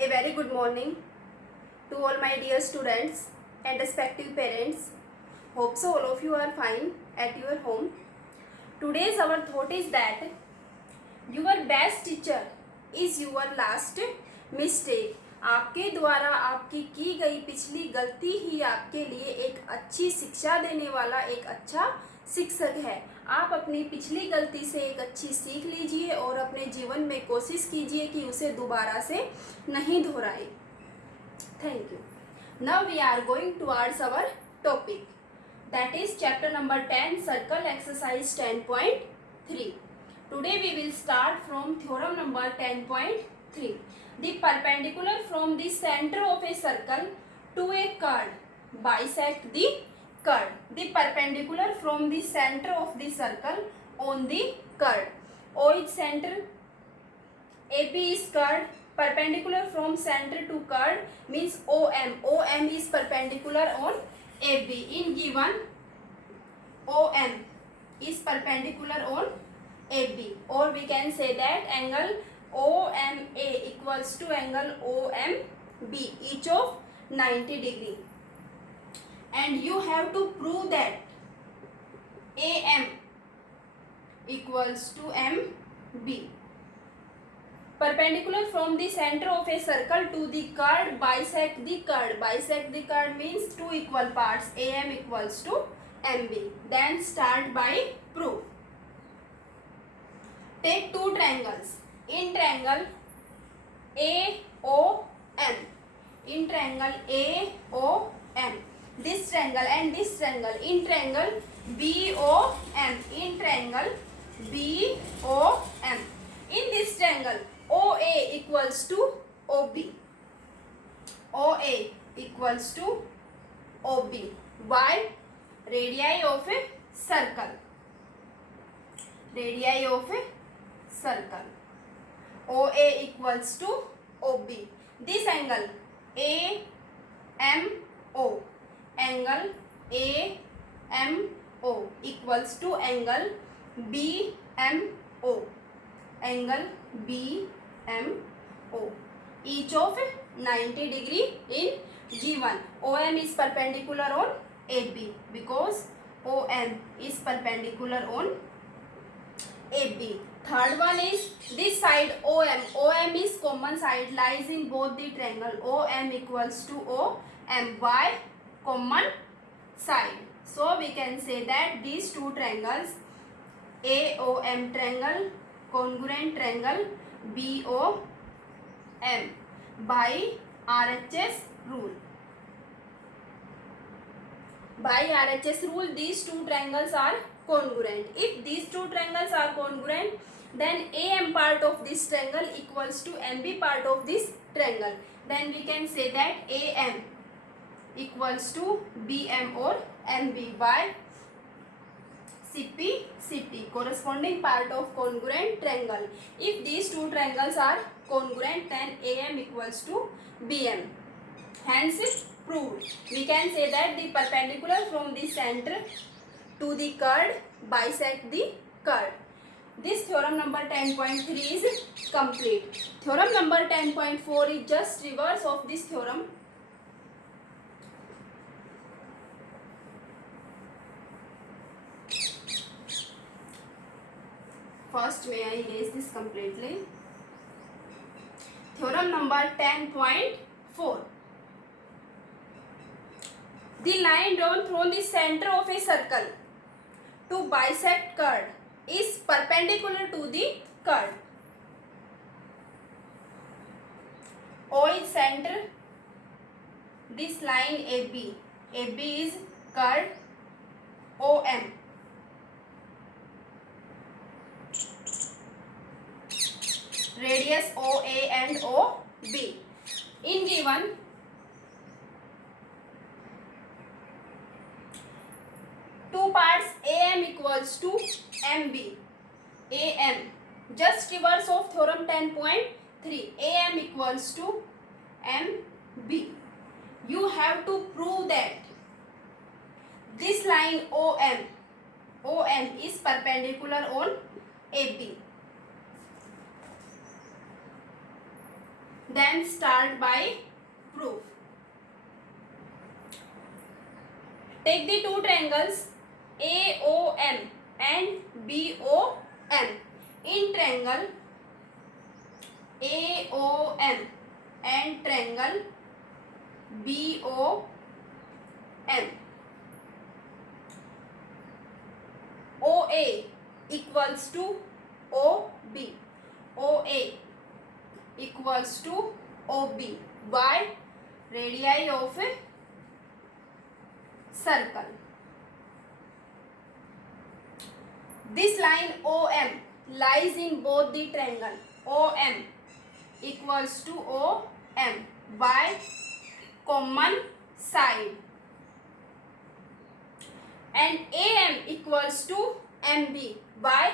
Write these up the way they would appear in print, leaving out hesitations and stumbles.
A very good morning to all my dear students and respective parents. Hope so all of you are fine at your home. Today's our thought is that your best teacher is your last mistake. आपके द्वारा आपकी की गई पिछली गलती ही आपके लिए एक अच्छी शिक्षा देने वाला एक अच्छा शिक्षक है. आप अपनी पिछली गलती से एक अच्छी सीख लीजिए और अपने जीवन में कोशिश कीजिए कि उसे दोबारा से नहीं दोहराए. Thank you. Now we are going towards our topic. That is chapter number 10, circle exercise 10.3. Today we will start from theorem number 10.3. The perpendicular from the center of a circle to a curve bisect the curve. The perpendicular from the center of the circle on the curve. O is center, AB is curve. Perpendicular from center to curve means OM. OM is perpendicular on AB. In given OM is perpendicular on AB, or we can say that angle OMA equals to angle OMB, each of 90 degree. And you have to prove that AM equals to MB. Perpendicular from the center of a circle to the curve bisect the curve. Bisect the curve means two equal parts. AM equals to MB. Then start by proof. Take two triangles. In triangle AOM. In triangle AOM. This triangle and this triangle. In triangle BOM. In triangle BOM. In this triangle OA equals to OB. OA equals to OB. Why? Radii of a circle. Radii of a circle. OA equals to OB. This angle AMO. Angle AMO equals to angle BMO. Angle BMO, each of 90 degree in G1. OM is perpendicular on AB because OM is perpendicular on AB. Third one is this side OM. OM is common side, lies in both the triangle. OM equals to OM. Why? Common side. So we can say that these two triangles, AOM triangle, congruent triangle BOM, by RHS rule. By RHS rule, these two triangles are congruent. If these two triangles are congruent, then AM part of this triangle equals to MB part of this triangle. Then we can say that AM equals to BM or MB by CP, corresponding part of congruent triangle. If these two triangles are congruent, then AM equals to BM. Hence proved. We can say that the perpendicular from the center to the curve bisect the curve. This theorem number 10.3 is complete. Theorem number 10.4 is just reverse of this theorem. First, may I erase this completely? Theorem number 10.4. The line drawn from the center of a circle to bisect curve is perpendicular to the curve. O is center. This line AB. AB is curve OM. Radius OA and OB. In given two parts AM equals to MB. AM, just reverse of theorem 10.3. AM equals to MB. You have to prove that this line OM is perpendicular on AB. Then start by proof. Take the two triangles AOM and BOM. In triangle AOM and triangle BOM, OA equals to OB. OA equals to OB by radii of a circle. This line OM lies in both the triangle. OM equals to OM by common side, and AM equals to MB by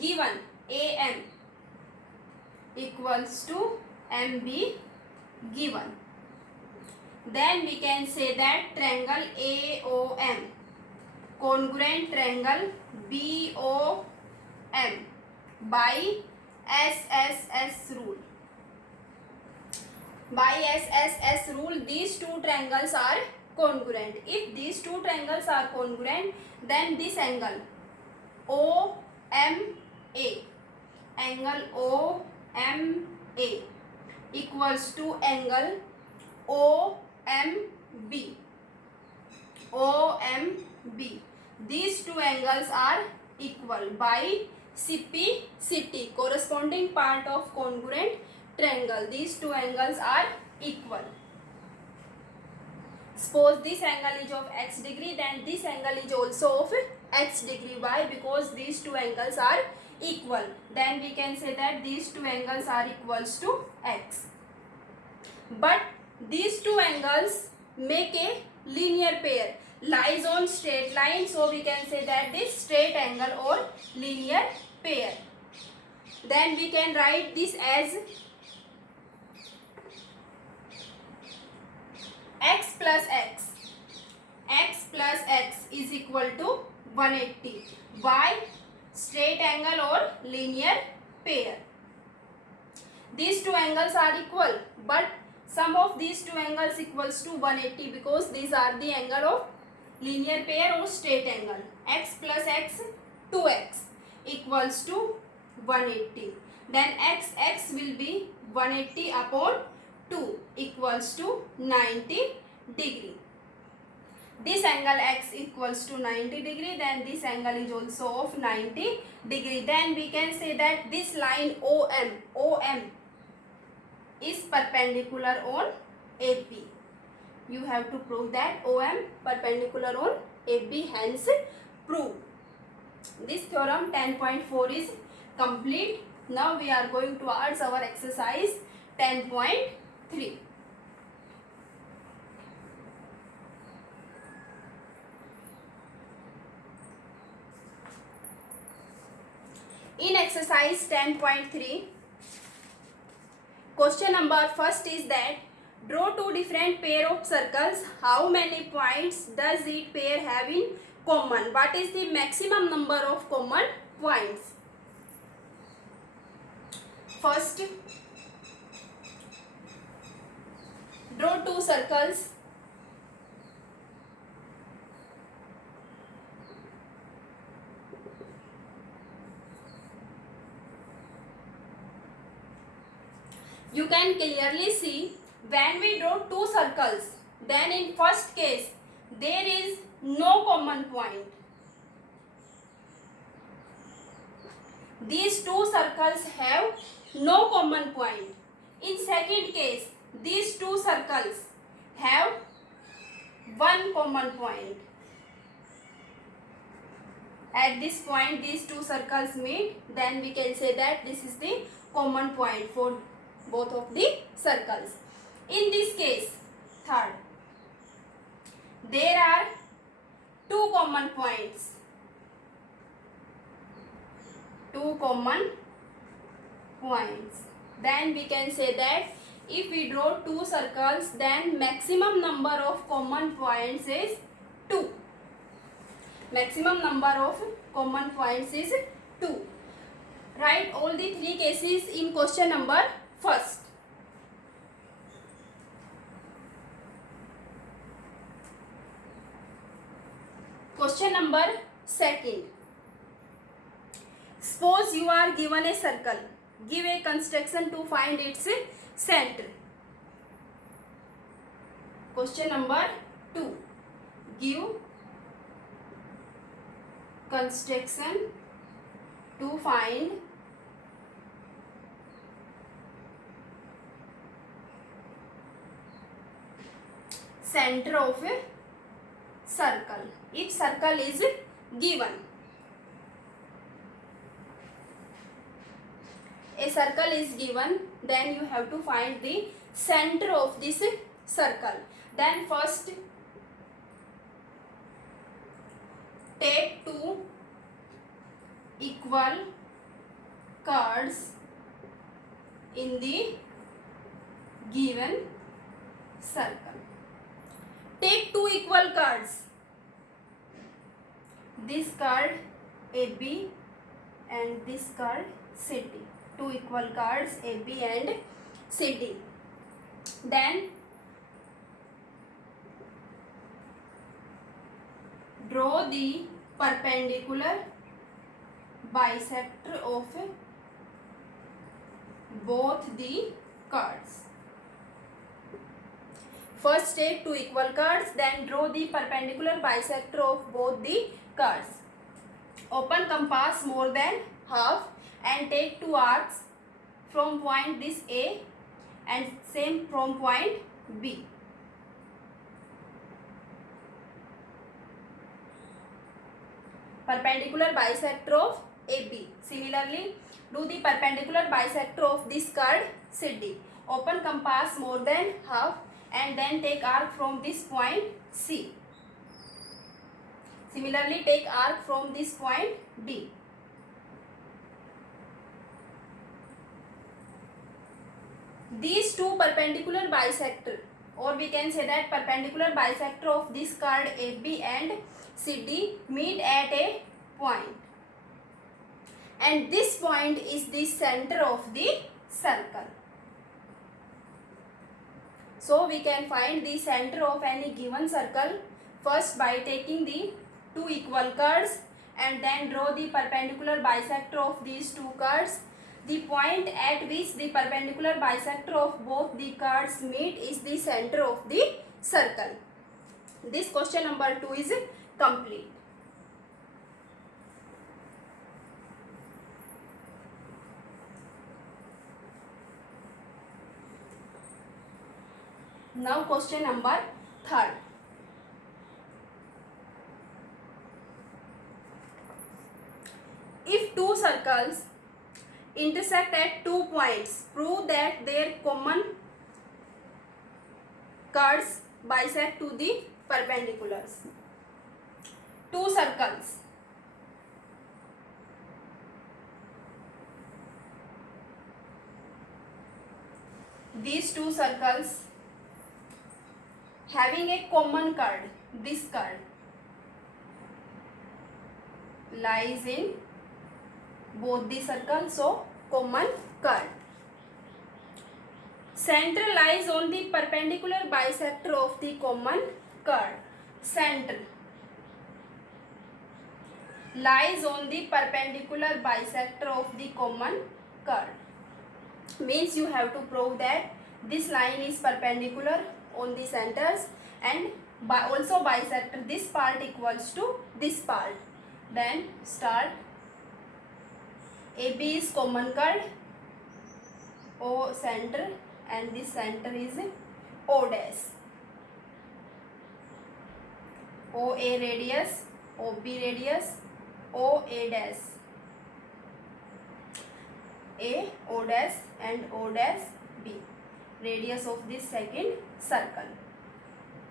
given AM equals to MB given. Then we can say that triangle AOM congruent triangle BOM by SSS rule. By SSS rule, these two triangles are congruent. If these two triangles are congruent, then this angle OMA, angle OMA equals to angle OMB. OMB. These two angles are equal by CP/CT, corresponding part of congruent triangle. These two angles are equal. Suppose this angle is of x degree, then this angle is also of x degree. Why? Because these two angles are equal. Then we can say that these two angles are equals to x. But these two angles make a linear pair, lies on straight line, so we can say that this straight angle or linear pair. Then we can write this as x plus x. X plus x is equal to 180 by straight angle or linear pair. These two angles are equal, but sum of these two angles equals to 180 because these are the angle of linear pair or straight angle. X plus x, 2x equals to 180. Then x will be 180 upon 2 equals to 90 degree. This angle x equals to 90 degree, then this angle is also of 90 degree. Then we can say that this line OM is perpendicular on AB. You have to prove that OM perpendicular on AB, hence prove. This theorem 10.4 is complete. Now we are going towards our exercise 10.3. In exercise 10.3, question number first is that draw two different pair of circles. How many points does each pair have in common? What is the maximum number of common points? First, draw two circles. You can clearly see when we draw two circles, then in first case there is no common point. These two circles have no common point. In second case, these two circles have one common point. At this point these two circles meet, then we can say that this is the common point for both of the circles. In this case, third, there are two common points. Two common points. Then we can say that if we draw two circles, then maximum number of common points is 2. Maximum number of common points is 2. Write all the three cases in question number first. Question number second. Suppose you are given a circle. Give a construction to find its center. Question number 2. Give construction to find center of a circle. If circle is given, a circle is given, then you have to find the center of this circle. Then first take two equal cards in the given circle. Take two equal cards. This card AB and this card CD. Two equal cards AB and CD. Then draw the perpendicular bisector of both the cards. First take two equal cards, then draw the perpendicular bisector of both the cards. Open compass more than half and take two arcs from point this A and same from point B. Perpendicular bisector of AB. Similarly, do the perpendicular bisector of this card CD. Open compass more than half and then take arc from this point C. Similarly, take arc from this point D. These two perpendicular bisector, or we can say that perpendicular bisector of this card AB and CD meet at a point, and this point is the center of the circle. So we can find the center of any given circle first by taking the two equal cards and then draw the perpendicular bisector of these two cards. The point at which the perpendicular bisector of both the cards meet is the center of the circle. This question number 2 is complete. Now question number 3. If two circles intersect at 2 points, prove that their common cards bisect to the perpendiculars. Two circles. These two circles having a common card, this card lies in both the circles, so common card. Center lies on the perpendicular bisector of the common card. Center lies on the perpendicular bisector of the common card. Means you have to prove that this line is perpendicular on the centers and also bisector this part equals to this part. Then start. AB is common card, O center, and this center is O dash. OA radius, OB radius, OA dash, A, O dash and O dash B. Radius of this second circle.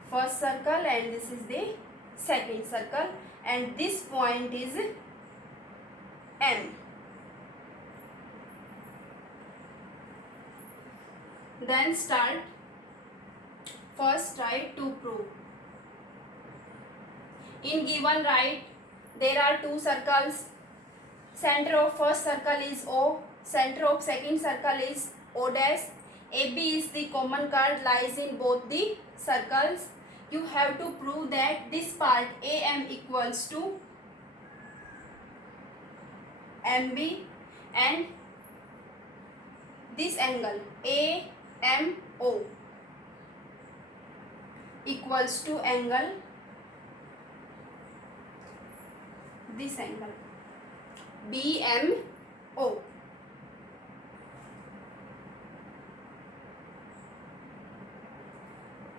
First circle and this is the second circle, and this point is M. Then start. First write to prove. In given right, there are two circles. Center of first circle is O. Center of second circle is O dash. AB is the common card lies in both the circles. you have to prove that this part AM equals to MB and this angle AMO equals to angle, this angle BMO.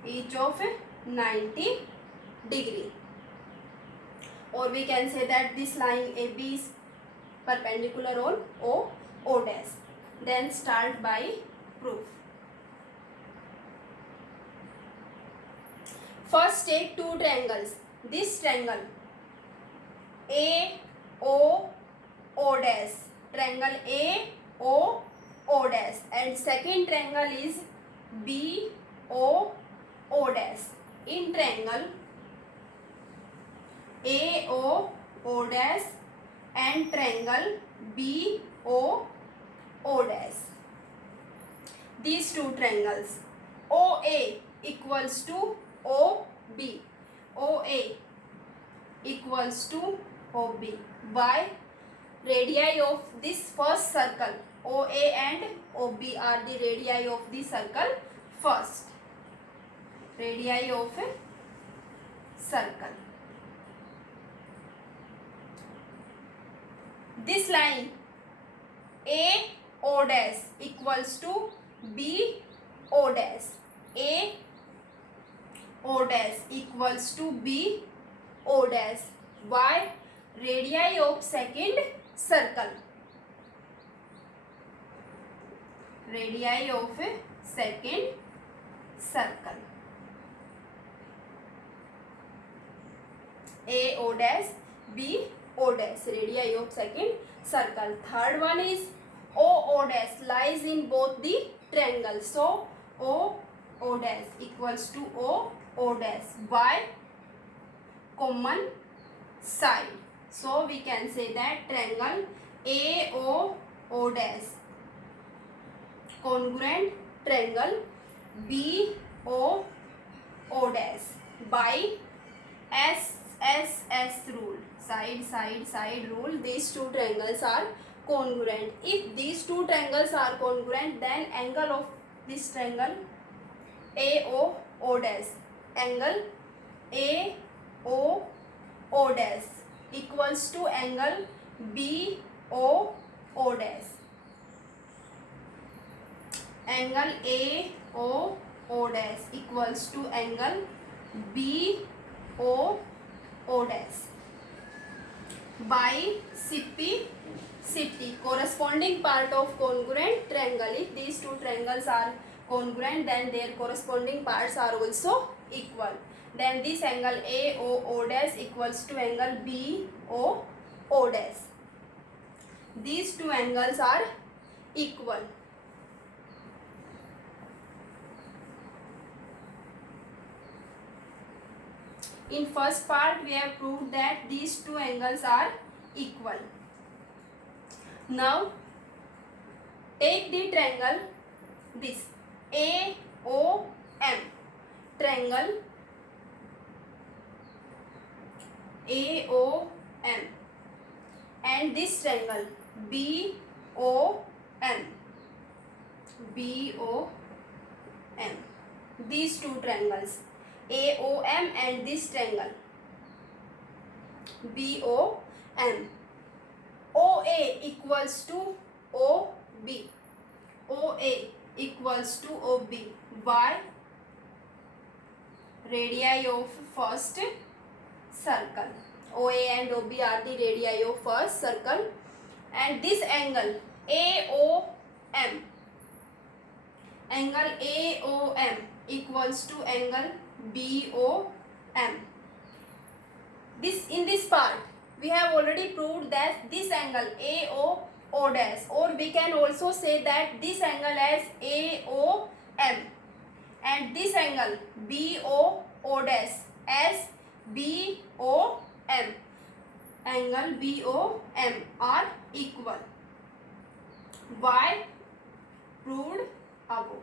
Each of 90 degree, or we can say that this line AB is perpendicular on O dash. Then start by proof. First take two triangles. This triangle AOO dash, triangle AOO dash, and second triangle is BOO dash. In triangle AOO dash and triangle BOO dash, these two triangles OA equals to OB, OA equals to OB. By radii of this first circle, OA and OB are the radii of the circle first. Radii of a circle. This line AO dash equals to BO dash. AO dash equals to BO dash. By radii of second circle. Radii of a second circle. AO dash BO dash, radii of second circle. Third one is OO dash lies in both the triangles. So OO dash equals to OO dash by common side. So we can say that triangle AOO dash congruent triangle BOO dash by SSS rule, side rule. These two triangles are congruent. If these two triangles are congruent, then angle of this triangle AOO dash, angle AOO dash equals to angle BOO dash. Angle AOO dash equals to angle BOO dash by CP corresponding part of congruent triangle. If these two triangles are congruent, then their corresponding parts are also equal. Then this angle AOO dash equals to angle BOO dash. These two angles are equal. In first part we have proved that these two angles are equal. Now take the triangle this AOM, triangle AOM, and this triangle BOM. These two triangles AOM and this triangle BOM. OA equals to OB. OA equals to OB by radii of first circle. OA and OB are the radii of first circle, and this angle AOM, angle AOM equals to angle BOM. In this part we have already proved that this angle AOO dash, or we can also say that this angle as AOM and this angle BOO dash as BOM. Angle BOM are equal. Why? Proved above.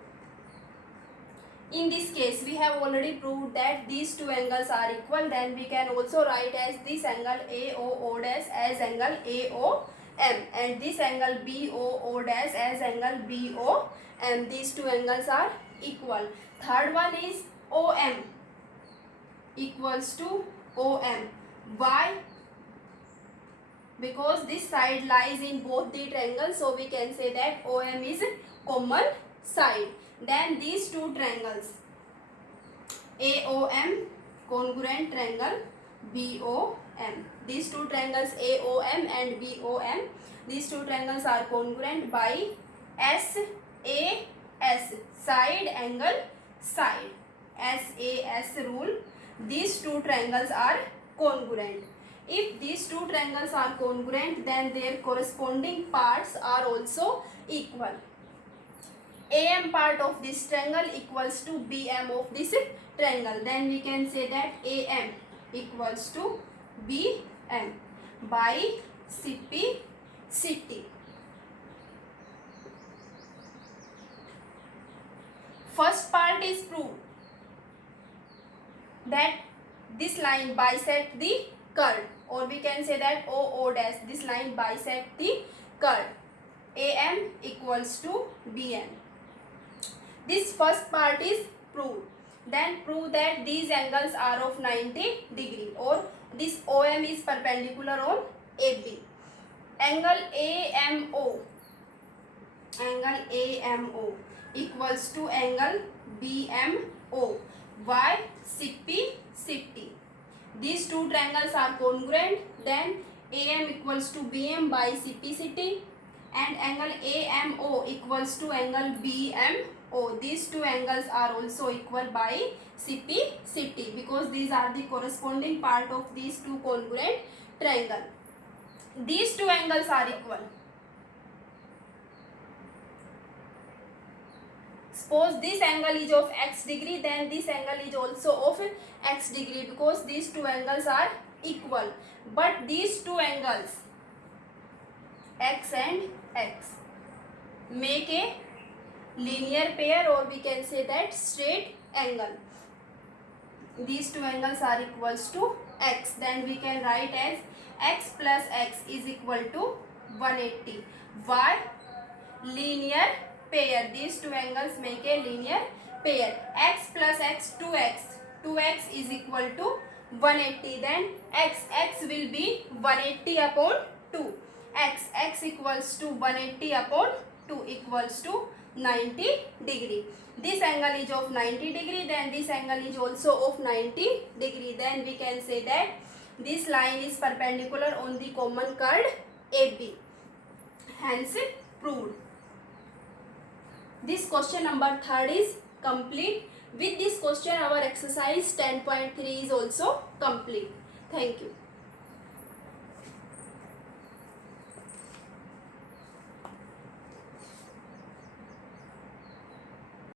In this case, we have already proved that these two angles are equal. Then we can also write as this angle AOO dash as angle AOM, and this angle BOO dash as angle BOM. These two angles are equal. Third one is OM equals to OM. Why? Because this side lies in both the triangles, so we can say that OM is common side. Then these two triangles, AOM congruent triangle BOM. These two triangles AOM and BOM, these two triangles are congruent by SAS, side angle side. SAS rule. These two triangles are congruent. If these two triangles are congruent, then their corresponding parts are also equal. AM part of this triangle equals to BM of this triangle. Then we can say that AM equals to BM by CP. First part is proved that this line bisect the curve, or we can say that OO dash, this line bisect the curve. AM equals to BM. This first part is proved. Then prove that these angles are of 90 degree, or this OM is perpendicular on AB. Angle AMO equals to angle BMO by CP. These two triangles are congruent. Then AM equals to BM by CP, and angle AMO equals to angle BMO. These two angles are also equal by CP, because these are the corresponding part of these two congruent triangle. These two angles are equal. Suppose this angle is of x degree, then this angle is also of x degree, because these two angles are equal. But these two angles, x and x, make a linear pair, or we can say that straight angle. These two angles are equals to x. Then we can write as x plus x is equal to 180. Why? Linear pair. These two angles make a linear pair. X plus x, 2x is equal to 180. Then x will be 180 upon 2. X equals to 180 upon 2 equals to 90 degree. This angle is of 90 degree, then this angle is also of 90 degree. Then we can say that this line is perpendicular on the common curve AB. Hence proved. This question number 3 is complete. With this question, our exercise 10.3 is also complete. Thank you.